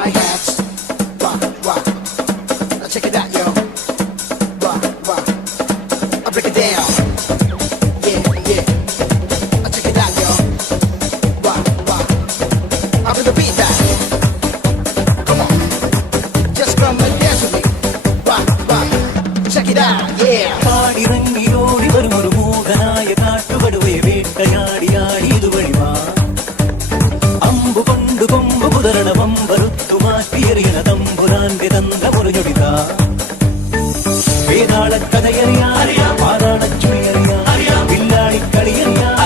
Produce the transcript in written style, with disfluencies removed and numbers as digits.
hi-hats. Rock, rock. Now check it out, yo. Rock, rock. I break it down. Yeah, yeah. Now check it out, yo. Rock, rock. I bring the beat back. Come on. Just come and dance with me. Rock, rock. Check it out, yeah. പാടിറങ്ങി ഓടി വരുമൊരു മൂകനായ കാട്ടുകടുവയെ വേട്ടയാടിയാടി ഇതുവഴിവാ അമ്പു കൊണ്ടു കൊമ്പു കുതിരണ വമ്പറുത്തു മാറ്റിയെറിയണ തമ്പുരാന്റെ തന്ത മുറിഞ്ഞൊടിതാ വേതാളക്കഥയറിയാം പാതാളച്ചുഴിയറിയാം വില്ലാളിക്കളിയറിയാം